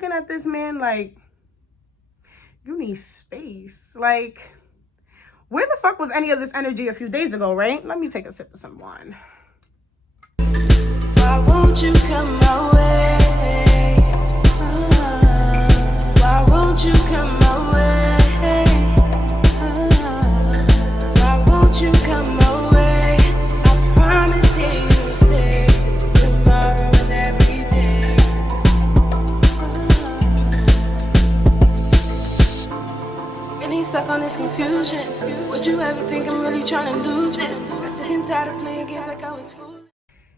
looking at this man like, you need space. Like, where the fuck was any of this energy a few days ago, right? Let me take a sip of some wine. Why won't you come my way? Why won't you come my way? Why won't you come my way? I promise here you'll stay tomorrow and every day. Really stuck on this confusion. Would you ever think I'm really trying to lose this? Got sick and tired of playing games like I was foolish.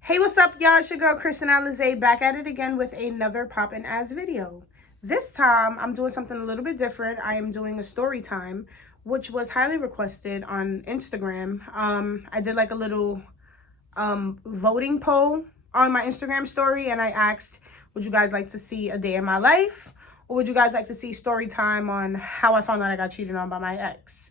Hey, what's up, y'all? It's your girl, Kristen Alizé, back at it again with another poppin' ass video. This time, I'm doing something a little bit different. I am doing a story time, which was highly requested on Instagram. I did like a little voting poll on my Instagram story, and I asked, would you guys like to see a day in my life? Or would you guys like to see story time on how I found out I got cheated on by my ex?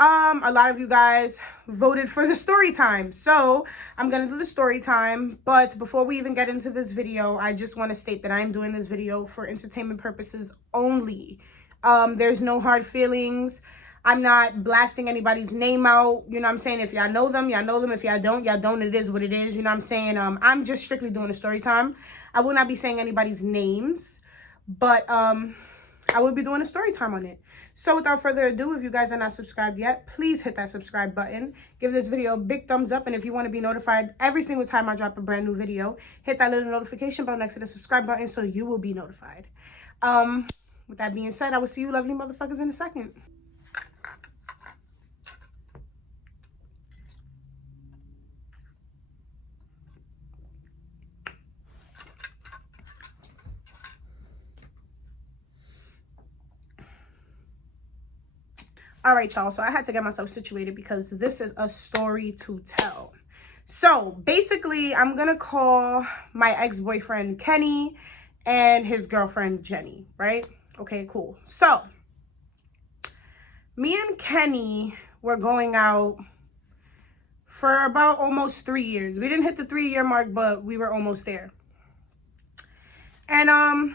A lot of you guys voted for the story time, so I'm gonna do the story time. But before we even get into this video, I just want to state that I'm doing this video for entertainment purposes only. There's no hard feelings. I'm not blasting anybody's name out. You know what I'm saying? If y'all know them, y'all know them. If y'all don't, y'all don't. It is what it is. You know what I'm saying? I'm just strictly doing a story time. I will not be saying anybody's names, but I will be doing a story time on it. So without further ado, if you guys are not subscribed yet, please hit that subscribe button. Give this video a big thumbs up. And if you want to be notified every single time I drop a brand new video, hit that little notification bell next to the subscribe button so you will be notified. With that being said, I will see you lovely motherfuckers in a second. All right, y'all, so I had to get myself situated because this is a story to tell. So basically, I'm gonna call my ex-boyfriend Kenny and his girlfriend Jenny, right? Okay, cool. So me and Kenny were going out for about almost 3 years. We didn't hit the 3-year mark, but we were almost there. And I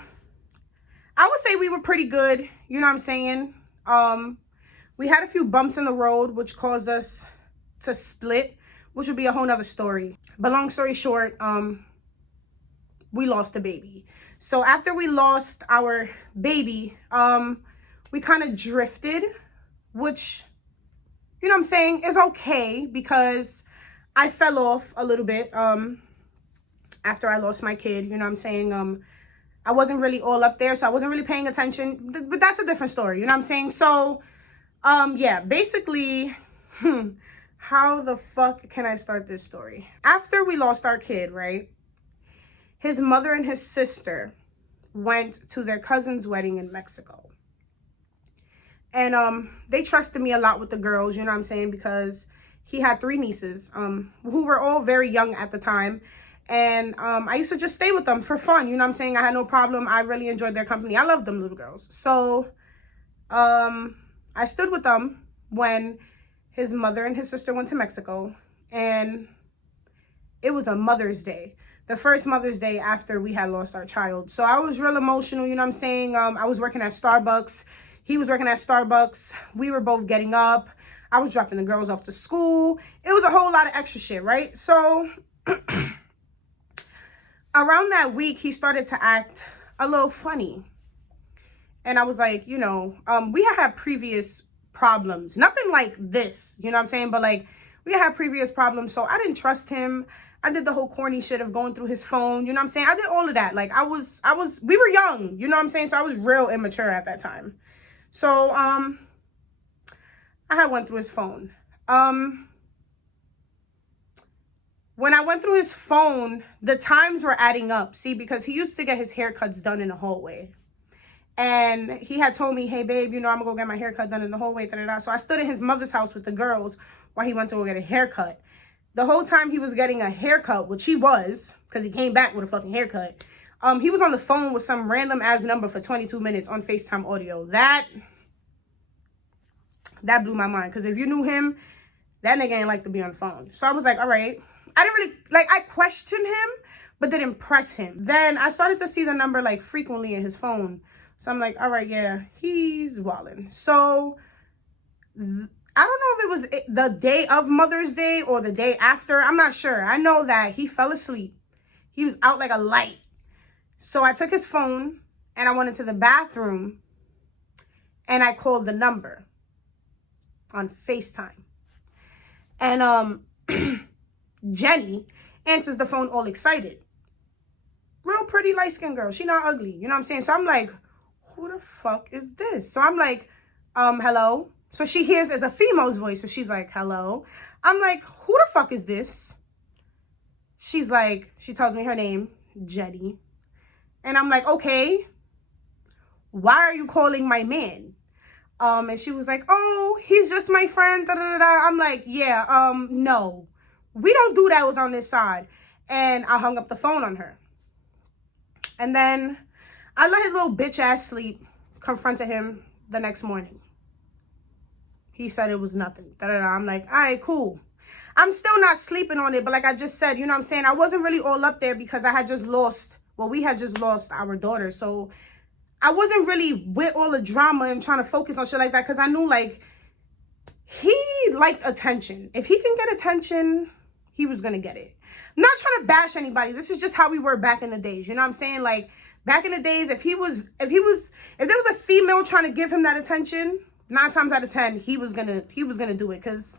would say we were pretty good, you know what I'm saying? We had a few bumps in the road, which caused us to split, which would be a whole nother story. But long story short, we lost the baby. So after we lost our baby, we kind of drifted, which, you know what I'm saying, is okay because I fell off a little bit after I lost my kid, you know what I'm saying? I wasn't really all up there, so I wasn't really paying attention, but that's a different story, you know what I'm saying? So yeah, basically, how the fuck can I start this story? After we lost our kid, right? His mother and his sister went to their cousin's wedding in Mexico. And they trusted me a lot with the girls, you know what I'm saying? Because he had 3 nieces who were all very young at the time. And I used to just stay with them for fun, you know what I'm saying? I had no problem. I really enjoyed their company. I love them little girls. So I stood with them when his mother and his sister went to Mexico, and it was a Mother's Day, the first Mother's Day after we had lost our child. So I was real emotional, you know what I'm saying? I was working at Starbucks. He was working at Starbucks. We were both getting up. I was dropping the girls off to school. It was a whole lot of extra shit, right? So around that week, he started to act a little funny. And I was like, you know, we had previous problems. Nothing like this, you know what I'm saying? But like, we had previous problems. So I didn't trust him. I did the whole corny shit of going through his phone. You know what I'm saying? I did all of that. Like, we were young, you know what I'm saying? So I was real immature at that time. So, I had went through his phone. When I went through his phone, the times were adding up. See, because he used to get his haircuts done in the hallway. And he had told me, hey, babe, you know, I'm going to go get my haircut done in the hallway. So I stood in his mother's house with the girls while he went to go get a haircut. The whole time he was getting a haircut, which he was, because he came back with a fucking haircut, he was on the phone with some random ass number for 22 minutes on FaceTime audio. That blew my mind. Because if you knew him, that nigga ain't like to be on the phone. So I was like, all right. I didn't really, like, I questioned him. but didn't press him. Then I started to see the number like frequently in his phone. So I'm like, all right, yeah, he's wilding. So I don't know if it was the day of Mother's Day or the day after. I'm not sure. I know that he fell asleep. He was out like a light. So I took his phone and I went into the bathroom and I called the number on FaceTime. And Jenny answers the phone all excited. Real pretty light-skinned girl. She not ugly. You know what I'm saying? So I'm like, who the fuck is this? So I'm like, hello? So she hears as a female's voice. So she's like, hello? I'm like, who the fuck is this? She's like, she tells me her name, Jenny. And I'm like, okay, why are you calling my man? And she was like, oh, he's just my friend. Da, da, da, da. I'm like, yeah, no, we don't do that. Was on this side. And I hung up the phone on her. And then I let his little bitch ass sleep, confronted him the next morning. He said it was nothing. Da, da, da. I'm like, all right, cool. I'm still not sleeping on it. But like I just said, you know what I'm saying? I wasn't really all up there because I had just lost, well, we had just lost our daughter. So I wasn't really with all the drama and trying to focus on shit like that because I knew, like, he liked attention. If he can get attention, he was going to get it. I'm not trying to bash anybody. This is just how we were back in the days. You know what I'm saying? Like, back in the days, if there was a female trying to give him that attention, 9 times out of 10, he was going to do it because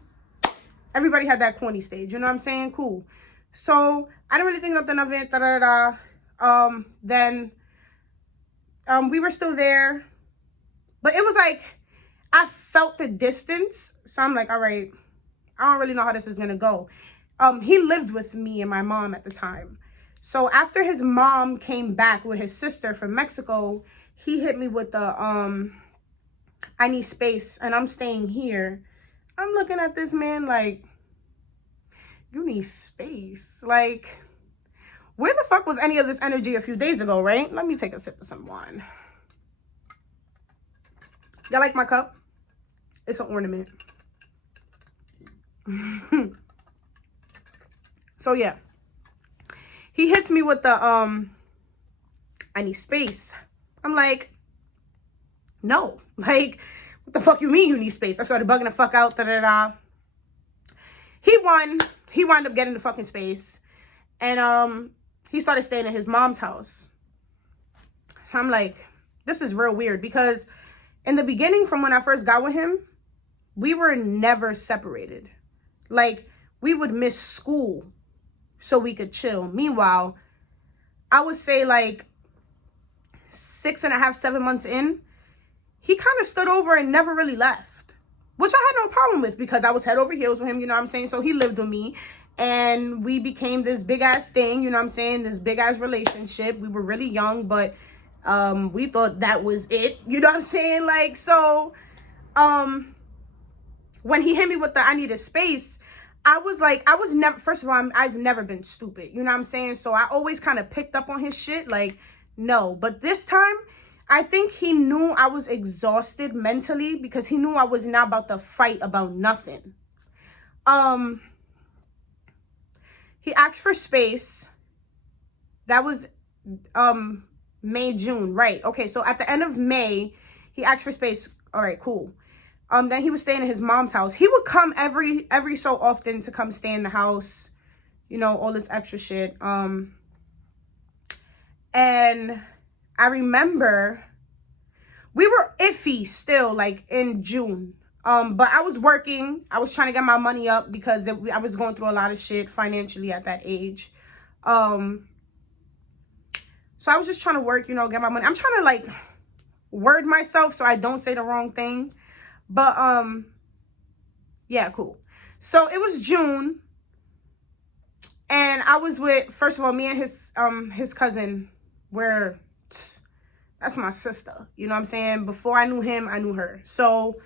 everybody had that corny stage. You know what I'm saying? Cool. So I didn't really think nothing of it. Then we were still there, but it was like I felt the distance. So I'm like, all right, I don't really know how this is gonna go. He lived with me and my mom at the time. So after his mom came back with his sister from Mexico, he hit me with the I need space and I'm staying here. I'm looking at this man like, you need space. Like, where the fuck was any of this energy a few days ago, right? Let me take a sip of some wine. Y'all like my cup? It's an ornament. So yeah. He hits me with the I need space. I'm like, no. Like, what the fuck you mean you need space? I started bugging the fuck out. He won. He wound up getting the fucking space. And he started staying at his mom's house. So I'm like, this is real weird because in the beginning, from when I first got with him, we were never separated. Like, we would miss school so we could chill. Meanwhile, I would say like 6.5, 7 months in, he kind of stood over and never really left, which I had no problem with because I was head over heels with him, you know what I'm saying? So he lived with me. And we became this big ass thing, you know what I'm saying? This big ass relationship. We were really young, but we thought that was it, you know what I'm saying? Like, so when he hit me with the I needed space, I was like, first of all, I've never been stupid, you know what I'm saying? So I always kind of picked up on his shit, like, no. But this time, I think he knew I was exhausted mentally because he knew I was not about to fight about nothing. He asked for space. That was May, June, right? Okay, so at the end of May, he asked for space. All right, cool. Then he was staying at his mom's house. He would come every so often to come stay in the house, you know, all this extra shit. And I remember we were iffy still, like in June. But I was working. I was trying to get my money up because I was going through a lot of shit financially at that age. So I was just trying to work, you know, get my money. I'm trying to like word myself so I don't say the wrong thing. But yeah, cool. So it was June. And I was with, first of all, me and his cousin were, that's my sister. You know what I'm saying? Before I knew him, I knew her. So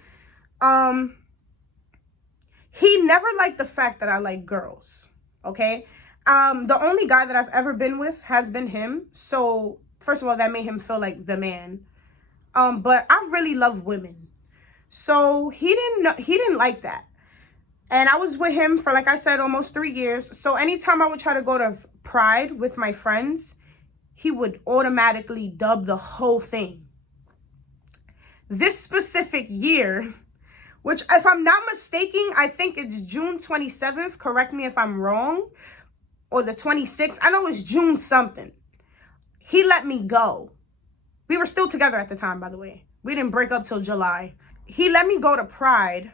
he never liked the fact that I like girls, okay? The only guy that I've ever been with has been him. So first of all, that made him feel like the man. But I really love women. So he didn't like that. And I was with him for, like I said, almost 3 years. So anytime I would try to go to Pride with my friends, he would automatically dub the whole thing. This specific year, which if I'm not mistaken, I think it's June 27th. Correct me if I'm wrong. Or the 26th. I know it's June something. He let me go. We were still together at the time, by the way. We didn't break up till July. He let me go to Pride.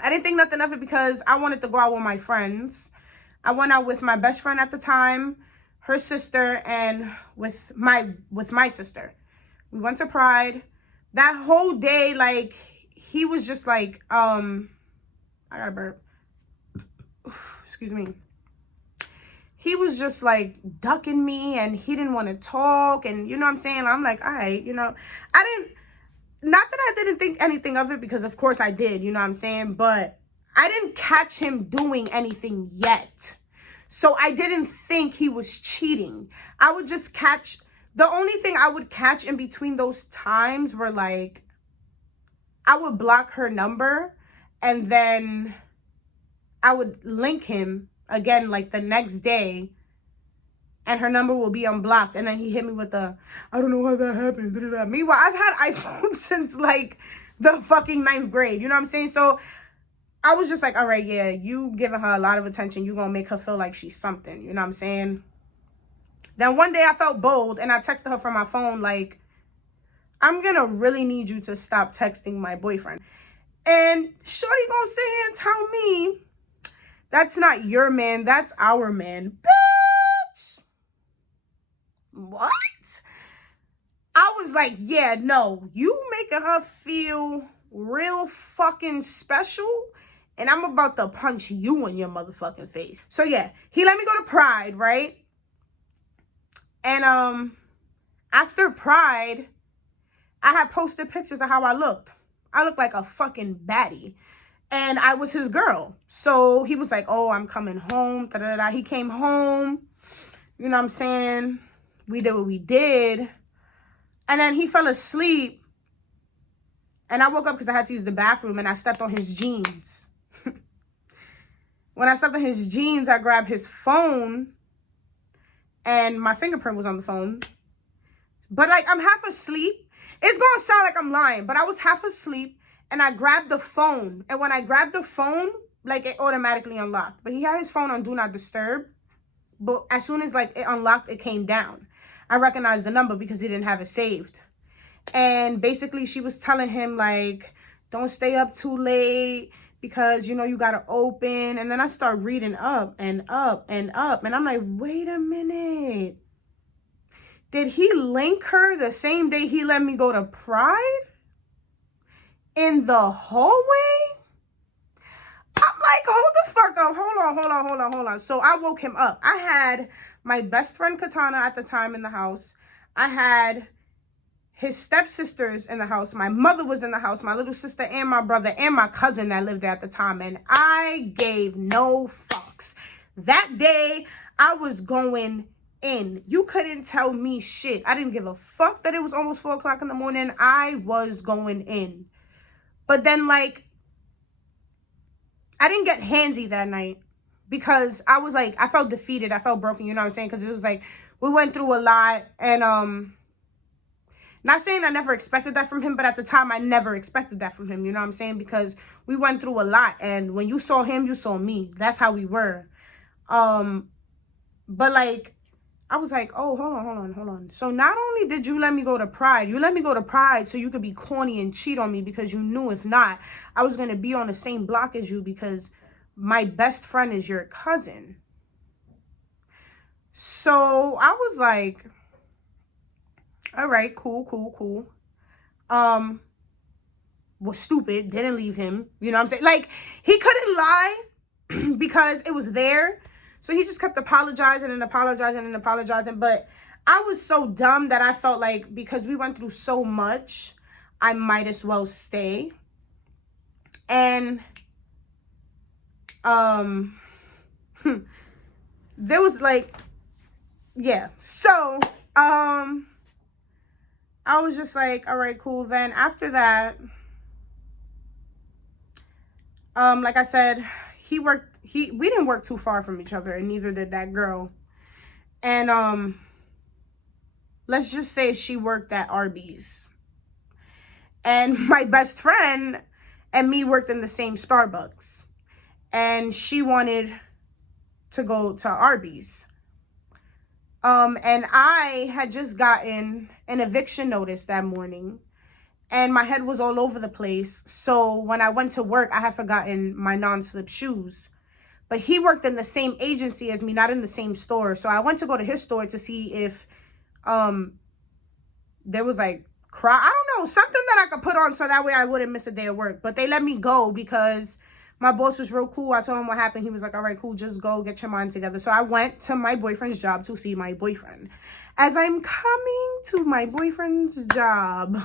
I didn't think nothing of it because I wanted to go out with my friends. I went out with my best friend at the time, her sister, and with my sister. We went to Pride. That whole day, like, he was just like, I got a burp. Excuse me. He was just like ducking me and he didn't want to talk. And you know what I'm saying? I'm like, all right, you know, not that I didn't think anything of it, because of course I did, you know what I'm saying? But I didn't catch him doing anything yet. So I didn't think he was cheating. I would just catch, the only thing I would catch in between those times were like, I would block her number and then I would link him again like the next day and her number will be unblocked, and then he hit me with the, I don't know how that happened. Meanwhile, I've had iPhones since like the fucking 9th grade, you know what I'm saying? So I was just like, all right, yeah, you giving her a lot of attention, you gonna make her feel like she's something, you know what I'm saying? Then one day I felt bold and I texted her from my phone like, I'm gonna really need you to stop texting my boyfriend. And shorty gonna sit here and tell me, that's not your man, that's our man. Bitch! What? I was like, yeah, no, you making her feel real fucking special, and I'm about to punch you in your motherfucking face. So yeah, he let me go to Pride, right? And after Pride, I had posted pictures of how I looked. I looked like a fucking baddie. And I was his girl. So he was like, oh, I'm coming home. Da-da-da-da. He came home. You know what I'm saying? We did what we did. And then he fell asleep. And I woke up because I had to use the bathroom. And I stepped on his jeans. When I stepped on his jeans, I grabbed his phone. And my fingerprint was on the phone. But like, I'm half asleep. It's going to sound like I'm lying. But I was half asleep. And I grabbed the phone. And when I grabbed the phone, like, it automatically unlocked. But he had his phone on Do Not Disturb. But as soon as, like, it unlocked, it came down. I recognized the number because he didn't have it saved. And basically, she was telling him, like, don't stay up too late because, you know, you got to open. And then I start reading up and up and up. And I'm like, wait a minute. Did he link her the same day he let me go to Pride? In the hallway? I'm like, hold the fuck up. Hold on. So I woke him up. I had my best friend Katana at the time in the house. I had his stepsisters in the house. My mother was in the house. My little sister and my brother and my cousin that lived there at the time. And I gave no fucks. That day, I was going in. You couldn't tell me shit. I didn't give a fuck that it was almost 4 o'clock in the morning. I was going in. But then, like, I didn't get handsy that night because I was like, I felt defeated. I felt broken, you know what I'm saying? Because it was like, we went through a lot. And not saying I never expected that from him, but at the time, I never expected that from him, you know what I'm saying? Because we went through a lot. And when you saw him, you saw me. That's how we were. But, like, I was like, oh, hold on. So not only did you let me go to Pride, you let me go to Pride so you could be corny and cheat on me because you knew if not, I was going to be on the same block as you because my best friend is your cousin. So I was like, all right, cool. Was stupid, didn't leave him. You know what I'm saying? Like, he couldn't lie because it was there. So he just kept apologizing. But I was so dumb that I felt like because we went through so much, I might as well stay. And there was like, yeah. So I was just like, all right, cool. Then after that, Like I said, we didn't work too far from each other, and neither did that girl. And let's just say she worked at Arby's. And my best friend and me worked in the same Starbucks. And she wanted to go to Arby's. And I had just gotten an eviction notice that morning. And my head was all over the place. So when I went to work, I had forgotten my non-slip shoes. But he worked in the same agency as me, not in the same store. So I went to go to his store to see if there was like I don't know, something that I could put on so that way I wouldn't miss a day of work. But they let me go because my boss was real cool. I told him what happened. He was like, all right, cool, just go, get your mind together. So I went to my boyfriend's job to see my boyfriend. As I'm coming to my boyfriend's job,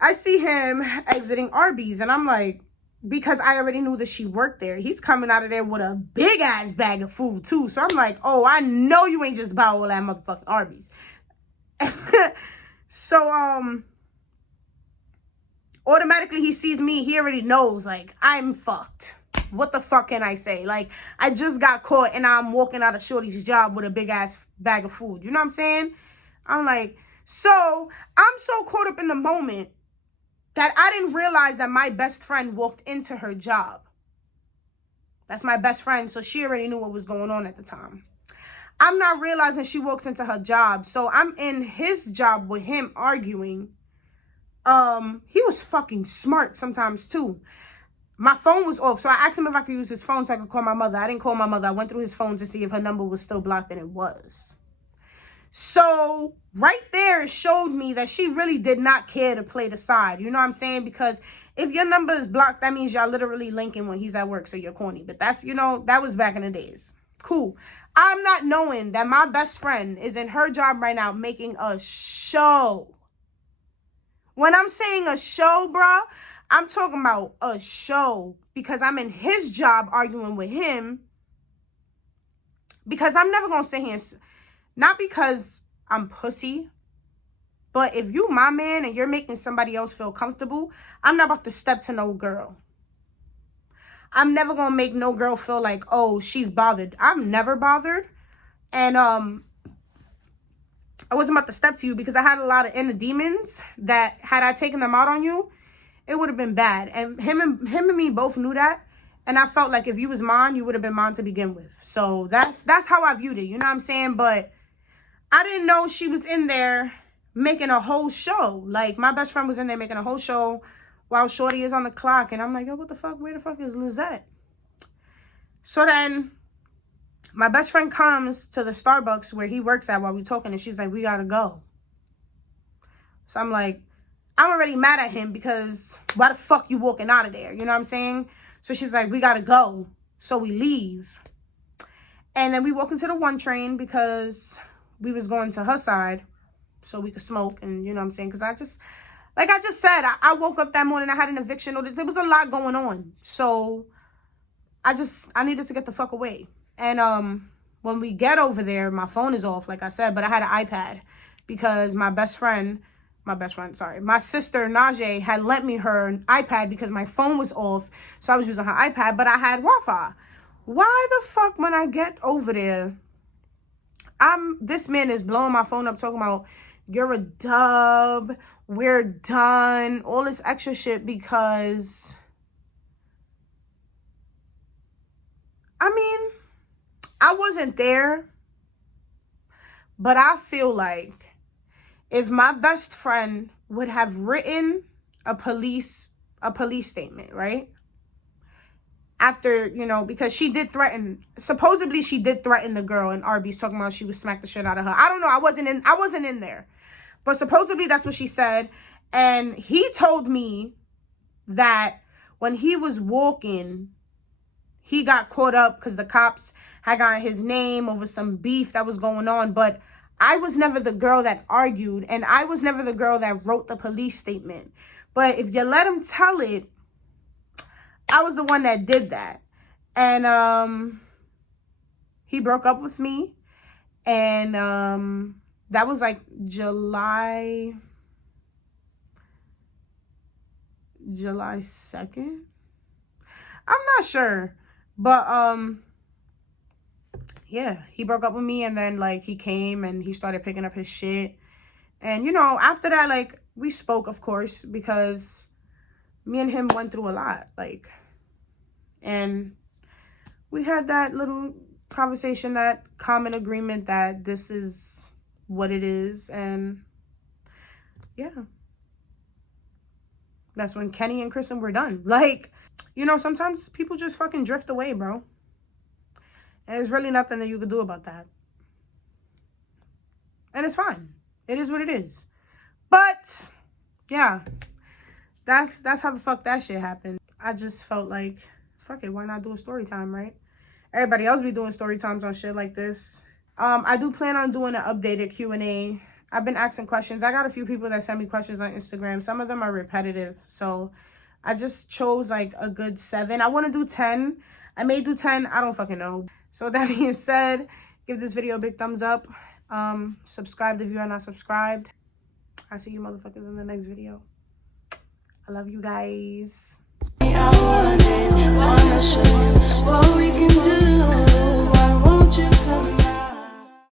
I see him exiting Arby's, and I'm like, because I already knew that she worked there, he's coming out of there with a big ass bag of food too. So I'm like, oh, I know you ain't just about all that motherfucking Arby's. So automatically he sees me, he already knows, like, I'm fucked. What the fuck can I say? Like, I just got caught and I'm walking out of Shorty's job with a big ass bag of food. You know what I'm saying? I'm like, so I'm so caught up in the moment that I didn't realize that my best friend walked into her job. That's my best friend, so she already knew what was going on at the time. I'm not realizing she walks into her job. So I'm in his job with him arguing. He was fucking smart sometimes too. My phone was off, so I asked him if I could use his phone so I could call my mother. I didn't call my mother. I went through his phone to see if her number was still blocked, and it was. So right there, it showed me that she really did not care to play the side. You know what I'm saying? Because if your number is blocked, that means y'all literally linking when he's at work, so you're corny. But that's, you know, that was back in the days. Cool. I'm not knowing that my best friend is in her job right now making a show. When I'm saying a show, bruh, I'm talking about a show, because I'm in his job arguing with him. Because I'm never going to sit here and... Not because I'm pussy, but if you my man and you're making somebody else feel comfortable, I'm not about to step to no girl. I'm never going to make no girl feel like, oh, she's bothered. I'm never bothered. And I wasn't about to step to you because I had a lot of inner demons that had I taken them out on you, it would have been bad. And him and me both knew that. And I felt like if you was mine, you would have been mine to begin with. So that's how I viewed it. You know what I'm saying? But I didn't know she was in there making a whole show. Like, my best friend was in there making a whole show while Shorty is on the clock. And I'm like, yo, what the fuck? Where the fuck is Lizette? So then my best friend comes to the Starbucks where he works at while we talking. And she's like, we got to go. So I'm like, I'm already mad at him because why the fuck you walking out of there? You know what I'm saying? So she's like, we got to go. So we leave. And then we walk into the 1 train because we was going to her side so we could smoke. And you know what I'm saying? Because like I just said, I woke up that morning. I had an eviction notice. There was a lot going on. So I needed to get the fuck away. And when we get over there, my phone is off, like I said. But I had an iPad because my sister Najee had lent me her iPad because my phone was off. So I was using her iPad, but I had Wi-Fi. Why the fuck when I get over there, this man is blowing my phone up talking about, you're a dub, we're done, all this extra shit, because I mean, I wasn't there, but I feel like if my best friend would have written a police statement, right? After, you know, because supposedly she did threaten the girl in Arby's, talking about she would smack the shit out of her. I don't know. I wasn't in there. But supposedly that's what she said. And he told me that when he was walking, he got caught up because the cops had gotten his name over some beef that was going on. But I was never the girl that argued, and I was never the girl that wrote the police statement. But if you let him tell it, I was the one that did that. And he broke up with me. And that was like July 2nd. I'm not sure. But yeah, he broke up with me, and then like he came and he started picking up his shit. And you know, after that, like we spoke, of course, because me and him went through a lot, like, and we had that little conversation, that common agreement that this is what it is. And yeah, that's when Kenny and Kristen were done. Like, you know, sometimes people just fucking drift away, bro. And there's really nothing that you could do about that. And it's fine. It is what it is. But yeah, that's how the fuck that shit happened. I just felt like, fuck it, why not do a story time, right? Everybody else be doing story times on shit like this. I do plan on doing an updated Q&A. I've been asking questions. I got a few people that send me questions on Instagram. Some of them are repetitive. So I just chose like a good 7. I want to do 10. I may do 10. I don't fucking know. So with that being said, give this video a big thumbs up. Subscribe if you are not subscribed. I'll see you motherfuckers in the next video. I love you guys.